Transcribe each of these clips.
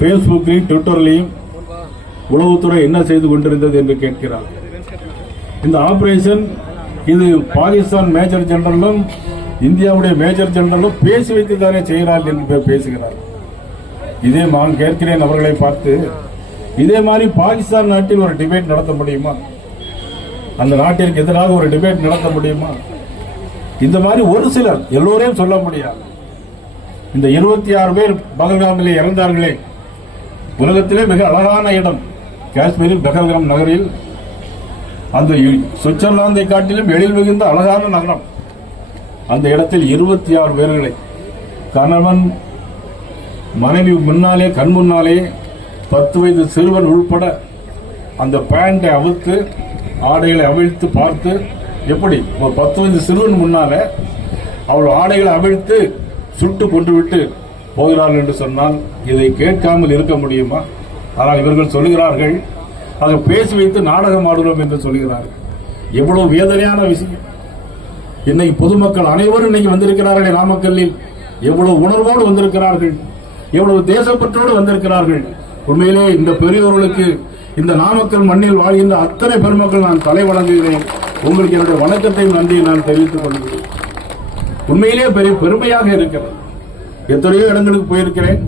பேஸ்புக்கிலும் ட்விட்டர்லையும் உளவுத்துறை என்ன செய்து கொண்டிருந்தது என்று கேட்கிறார். இந்த ஆபரேஷன் இது பாகிஸ்தான் மேஜர் ஜெனரலும் இந்தியாவுடைய மேஜர் ஜெனரலும் பேசி வைத்து தானே செய்கிறார் என்று பேசுகிறார். இதே நான் கேட்கிறேன் அவர்களை பார்த்து இதே மாதிரி பாகிஸ்தான் நாட்டில் ஒரு டிபேட் நடத்த முடியுமா? அந்த நாட்டிற்கு எதிராக ஒரு டிபேட் நடத்த முடியுமா? இந்த மாதிரி ஒரு சிலர் எல்லோரையும் சொல்ல முடியாது. இந்த இருபத்தி ஆறு பேர் பகல்காமிலே இறந்தார்களே உலகத்திலே மிக அழகான இடம். காஷ்மீரில் பகல்காம் நகரில் அந்த சுவிட்சர்லாந்தை காட்டிலும் எழில் மிகுந்த அழகான நகரம். அந்த இடத்தில் இருபத்தி ஆறு பேர்களை கணவன் மனைவி முன்னாலே கண் முன்னாலே பத்து வயது சிறுவன் உள்பட அந்த பேண்டை அவிழ்த்து ஆடைகளை அவிழ்த்து பார்த்து எப்படி? ஒரு பத்து வயது சிறுவன் முன்னால அவள் ஆடைகளை அவிழ்த்து சுட்டு கொண்டு விட்டு போகிறார்கள் என்று சொன்னால் இதை கேட்காமல் இருக்க முடியுமா? ஆனால் இவர்கள் சொல்லுகிறார்கள் அதை பேசி வைத்து நாடகம் ஆடுகிறோம் என்று சொல்கிறார்கள் எவ்வளவு வேதனையான விஷயம். இன்னைக்கு பொதுமக்கள் அனைவரும் இன்னைக்கு வந்திருக்கிறார்கள் நாமக்கல்லில். எவ்வளவு உணர்வோடு வந்திருக்கிறார்கள். எவ்வளவு தேசப்பற்றோடு வந்திருக்கிறார்கள். உண்மையிலே இந்த பெரியோர்களுக்கு இந்த நாமக்கல் மண்ணில் வாழ்கின்ற அத்தனை பெருமக்கள் நான் தலை வழங்குகிறேன் உங்களுக்கு என்னுடைய வணக்கத்தையும் நன்றியை நான் தெரிவித்துக் கொள்கிறேன். உண்மையிலே பெரிய பெருமையாக இருக்கிறது. எத்தனையோ இடங்களுக்கு போயிருக்கிறேன்.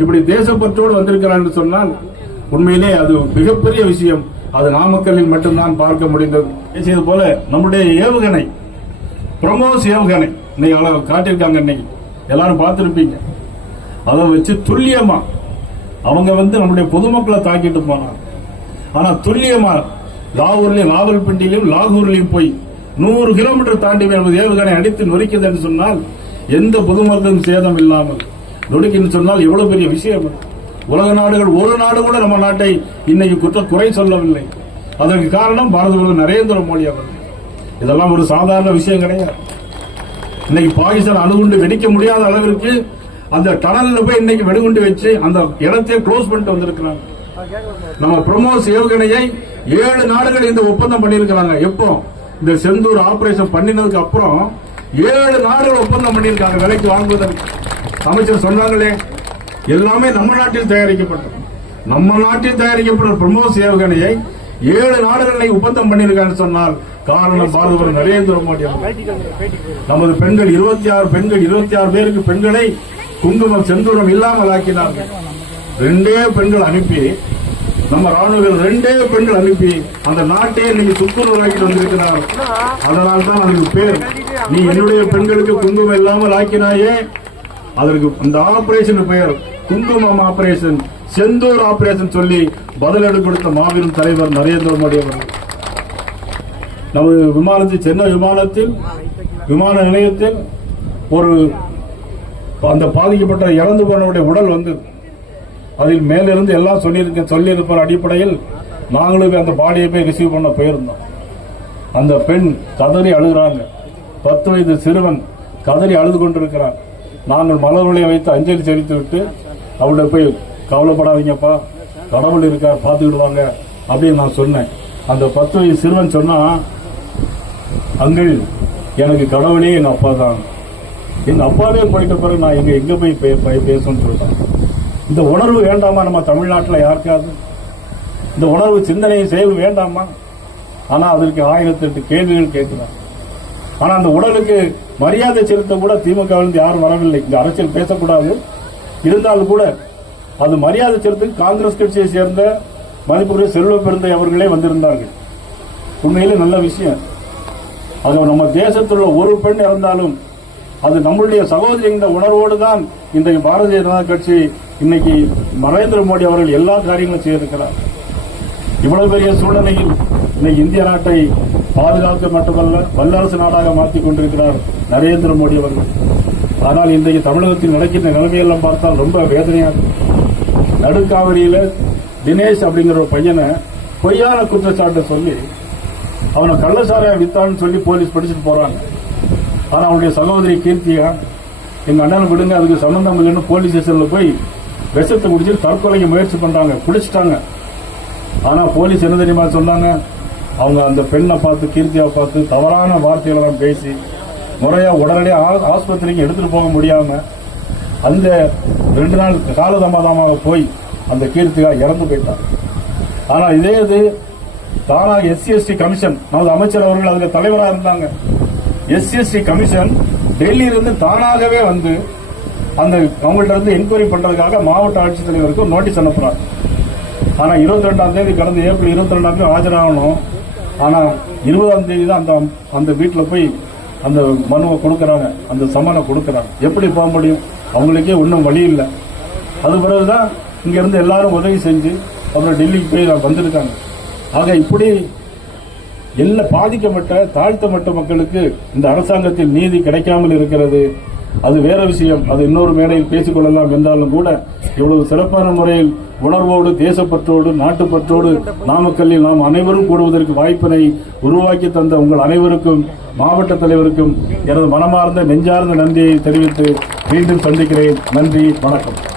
இப்படி தேசப்பற்றோடு வந்திருக்கிறான் என்று சொன்னால் உண்மையிலே அது மிகப்பெரிய விஷயம். அது நாமக்கல்லில் மட்டும்தான் பார்க்க முடிந்தது. பேசியது போல நம்முடைய ஏவுகணை பிரமோஸ் ஏவுகணை இன்னைக்கு காட்டியிருக்காங்க இன்னைக்கு. எல்லாரும் பார்த்துருப்பீங்க. அதை வச்சு துல்லியமா அவங்க வந்து நம்முடைய பொதுமக்களை தாக்கிட்டு போனாங்க. ஆனா துல்லியமா லாகூர்லயும் ராவல்பிண்டிலையும் லாகூர்லயும் போய் நூறு கிலோமீட்டர் தாண்டி நமது ஏவுகணை அடித்து நொறிக்குது என்று சொன்னால் எந்த பொதுமக்களும் சேதம் இல்லாமல் நொடுக்கின்னு சொன்னால் எவ்வளவு பெரிய விஷயம் உலக நாடுகள் ஒரு நாடு கூட நம்ம நாட்டை இன்னைக்கு குற்ற குறை சொல்லவில்லை. அதற்கு காரணம் பாரத பிரதமர் நரேந்திர மோடி அவர்கள். இதெல்லாம் ஒரு சாதாரண விஷயம் கிடையாது. இன்னைக்கு பாகிஸ்தான் அணுகுண்டு வெடிக்க முடியாத அளவிற்கு அந்த டனல்ல போய் இன்னைக்கு வெடிகுண்டு வச்சு அந்த இடத்தையே க்ளோஸ் பண்ணிட்டு வந்திருக்கிறாங்க. நம்ம பிரமோஸ் ஏவுகணையை ஏழு நாடுகள் இந்த ஒப்பந்தம் பண்ணியிருக்கிறாங்க. எப்போ? இந்த செந்தூர் ஆபரேஷன் பண்ணினதுக்கு அப்புறம் ஏழு நாடுகள் ஒப்பந்தம் பண்ணியிருக்காங்க விலைக்கு வாங்குவதற்கு. அமைச்சர் சொன்னாங்களே எல்லாமே நம்ம நாட்டில் தயாரிக்கப்பட்டது. நம்ம நாட்டில் தயாரிக்கப்பட்ட பிரமோஸ் ஏவுகணையை ஏழு நாடுகளை ஒப்பந்தம் பண்ணியிருக்காங்கன்னு சொன்னால் காரணம் பாரதவர் நரேந்திர மோடி நமது பெண்கள் இருபத்தி ஆறு பெண்கள் இருபத்தி ஆறு பேருக்கு பெண்களை குங்குமம் செந்தூரம் இல்லாமல் ஆக்கினார்கள். ரெண்டே பெண்கள் அனுப்பி நம்ம ராணுவர்கள் ரெண்டே பெண்கள் அனுப்பி அந்த நாட்டையே நீங்க துப்புரவாக்கி வந்திருக்கிறார். அதனால் தான் அதுக்கு பேர். நீ என்னுடைய பெண்களுக்கு குங்குமம் இல்லாமல் ஆக்கினாயே. அதற்கு அந்த ஆபரேஷன் பெயர். குங்குமம் ஆபரேஷன். செந்தூர் ஆபரேஷன் சொல்லி பதிலடி கொடுத்த மாபெரும் தலைவர் நரேந்திர மோடி அவர்கள். நமது விமானத்தில் சென்னை விமானத்தில் விமான நிலையத்தில் ஒரு அந்த பாதிக்கப்பட்ட இறந்து போனவருடைய உடல் வந்து அதில் மேலிருந்து எல்லாம் சொல்லியிருக்க சொல்லியிருப்ப அடிப்படையில் நாங்களும் போய் அந்த பாடியை போய் ரிசீவ் பண்ண போயிருந்தோம். அந்த பெண் கதறி அழுகிறாங்க. பத்து வயது சிறுவன் கதறி அழுது கொண்டிருக்கிறான். நாங்கள் மலர்களை வைத்து அஞ்சலி செலுத்தி விட்டு அவளை போய் கவலைப்படாதீங்கப்பா கடவுள் இருக்கார் பார்த்துக்கிடுவாங்க அப்படின்னு நான் சொன்னேன். அந்த பத்து வயது சிறுவன் சொன்னா அங்கிள் எனக்கு கடவுளே எங்கள் அப்பா தான். எங்கள் அப்பாவே போயிட்ட பிறகு நான் எங்க எங்க போய் பே- பேசணும்னு சொல்லிட்டேன் இந்த உணர்வு வேண்டாமா நம்ம தமிழ்நாட்டில் யாருக்காவது? இந்த உணர்வு சிந்தனையை செயல் வேண்டாமா? ஆனால் அதற்கு ஆயிரத்தி எட்டு கேள்விகள் கேட்கிறார். ஆனால் அந்த உடலுக்கு மரியாதை செலுத்த கூட திமுக யாரும் வரவில்லை. இந்த அரசியல் பேசக்கூடாது. இருந்தாலும் கூட அது மரியாதை செலுத்த காங்கிரஸ் கட்சியை சேர்ந்த மதிப்புக்குரிய செல்வ பெருந்தை அவர்களே வந்திருந்தார்கள். உண்மையிலே நல்ல விஷயம். அது நம்ம தேசத்தில் உள்ள ஒரு பெண் இறந்தாலும் அது நம்மளுடைய சகோதரி என்ற உணர்வோடு தான் இன்றைக்கு பாரதிய ஜனதா கட்சி இன்னைக்கு நரேந்திர மோடி அவர்கள் எல்லா காரியங்களும் செய்திருக்கிறார். இவ்வளவு பெரிய சூழ்நிலையில் இன்னைக்கு இந்திய நாட்டை பாதுகாக்க மட்டுமல்ல வல்லரசு நாடாக மாற்றிக் கொண்டிருக்கிறார் நரேந்திர மோடி அவர்கள். ஆனால் இன்றைக்கு தமிழகத்தில் நடக்கின்ற நிலைமையெல்லாம் பார்த்தால் ரொம்ப வேதனையாக நடுக்காவிரியில தினேஷ் அப்படிங்கிற ஒரு பையனை பொய்யான குற்றச்சாட்டை சொல்லி அவனை கள்ளசாரையா வித்தான்னு சொல்லி போலீஸ் பிடிச்சிட்டு போறாங்க. ஆனா அவனுடைய சகோதரி கீர்த்தியா எங்க அண்ணனை விடுங்க அதுக்கு சம்பந்தம் இல்லைன்னு போலீஸ் ஸ்டேஷன்ல போய் விஷத்தை குடிச்சிட்டு தற்கொலைக்கு முயற்சி பண்றாங்க குடிச்சிட்டாங்க. ஆனா போலீஸ் என்ன தெரியுமா சொன்னாங்க? அவங்க அந்த பெண்ணை பார்த்து கீர்த்தியா பார்த்து தவறான வார்த்தைகளெல்லாம் பேசி முறையா உடனடியாக ஆஸ்பத்திரிக்கு எடுத்துட்டு போக முடியாம அந்த ரெண்டு நாள் காலதாமதமாக போய் அந்த கீர்த்திகா இறந்து போயிட்டார் ஆனா இதே இது தானா எஸ்சிஎஸ்டி கமிஷன் நமது அமைச்சர் அவர்கள் அதுல தலைவராக இருந்தாங்க. எஸ்சிஎஸ்டி கமிஷன் டெல்லியிலிருந்து தானாகவே வந்து அந்த அவங்கள்ட்ட இருந்து என்கொயரி பண்றதுக்காக மாவட்ட ஆட்சித்தலைவருக்கு நோட்டீஸ் அனுப்புறாங்க ஆனா இருபத்தி ரெண்டாம் தேதி கடந்த ஏப்ரல் இருபத்தி ரெண்டாம் தேதி ஆஜராகணும். ஆனா இருபதாம் தேதி தான் அந்த அந்த வீட்டில் போய் அந்த மனுவை கொடுக்கறாங்க. அந்த சம்மனை கொடுக்கறாங்க. எப்படி போக முடியும்? அவங்களுக்கே ஒன்றும் வழி இல்லை. அது பிறகுதான் இங்க இருந்து எல்லாரும் உதவி செஞ்சு அப்புறம் டெல்லிக்கு போய் வந்திருக்காங்க. ஆக இப்படி எல்லா பாதிக்கப்பட்ட தாழ்த்தப்பட்ட மக்களுக்கு இந்த அரசாங்கத்தில் நீதி கிடைக்காமல் இருக்கிறது. அது வேற விஷயம். அது இன்னொரு மேடையில் பேசிக் கொள்ளலாம் என்றாலும் கூட இவ்வளவு சிறப்பான முறையில் உணர்வோடு தேசப்பற்றோடு நாட்டுப்பற்றோடு நாமக்கல்லில் நாம் அனைவரும் கூடுவதற்கு வாய்ப்பினை உருவாக்கி தந்த உங்கள் அனைவருக்கும் மாவட்ட தலைவருக்கும் எனது மனமார்ந்த நெஞ்சார்ந்த நன்றியை தெரிவித்து மீண்டும் சந்திக்கிறேன். நன்றி வணக்கம்.